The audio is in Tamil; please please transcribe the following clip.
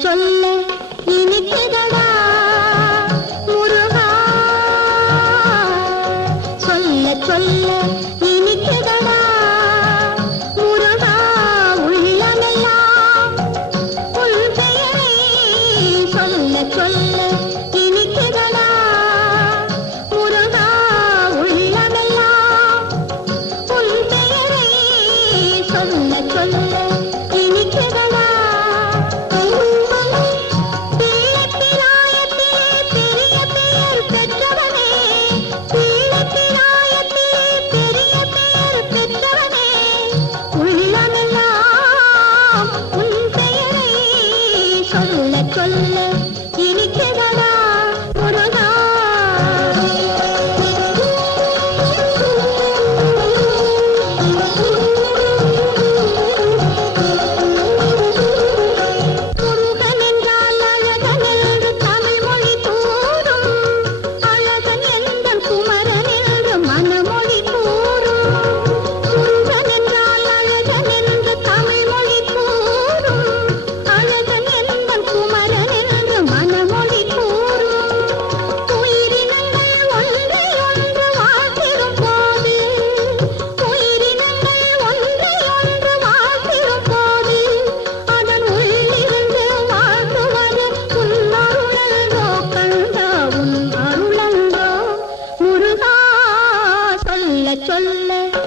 சொல்ல இனிக்குதடா முருகா. சொல்ல சொல்ல இனிக்குதடா முருகா. உள்ளமெல்லாம் உள்பெயரை சொல்ல சொல்ல இனிக்குதடா முருகா. உள்ளமெல்லாம் உள்பெயரை சொல்ல சொல்ல 真的。